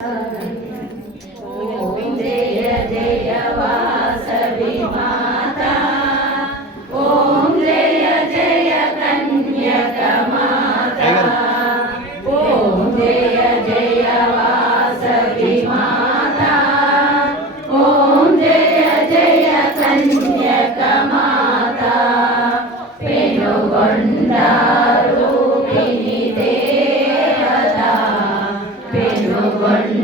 嗯。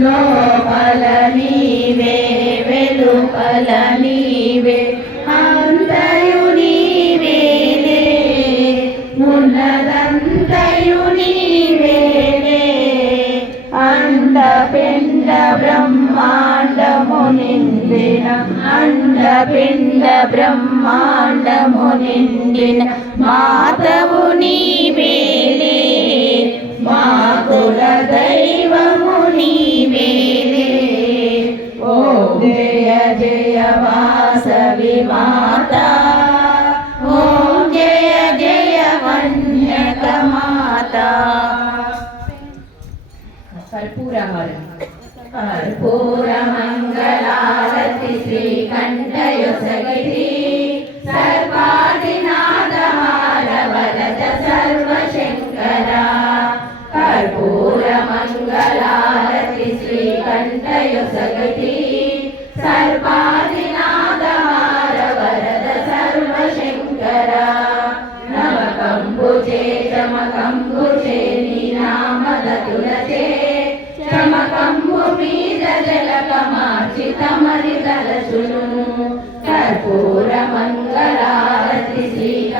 లోపల నీవే వెలుపల నీ అండ పిండ బ్రహ్మాండము నిండిన మాతవు నీవేలే మాకుల దైవము నీవేలే ఓ జయ జయ వాసవి మాత. ఓం జయ జయ మాత. కర్పూర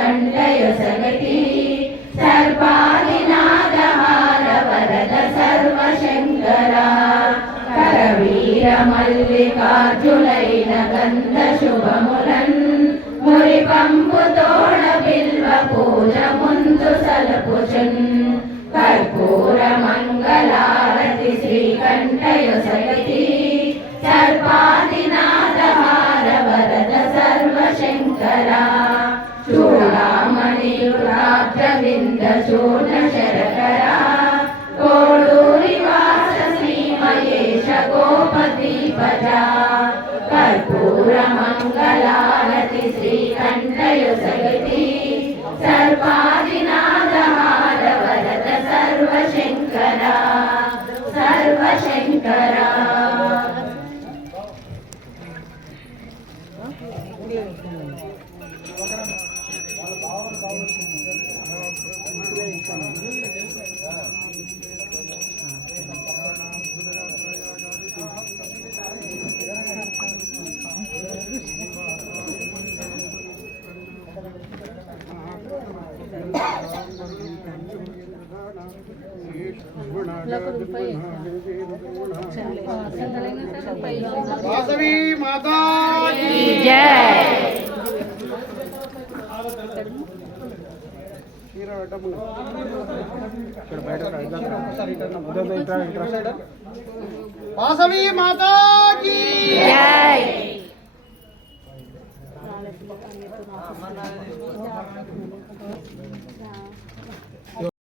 శ్రీకంఠయ సగటి సర్పాదినాదహార వరద సర్వశంకర. కరవీర మల్లికార్జునైన గంధ శుభములన్ మురి పంపు తోడ బిల్వ పూజ ముందు సలపుచున్. ప్రజా కర్పూర మంగళారతి శ్రీకంఠయ సగతి సర్వాదినాదహార వరద సర్వశంకర సర్వశంకర. ఇట్రా, ఇట్రా. వాసవి మాతాకి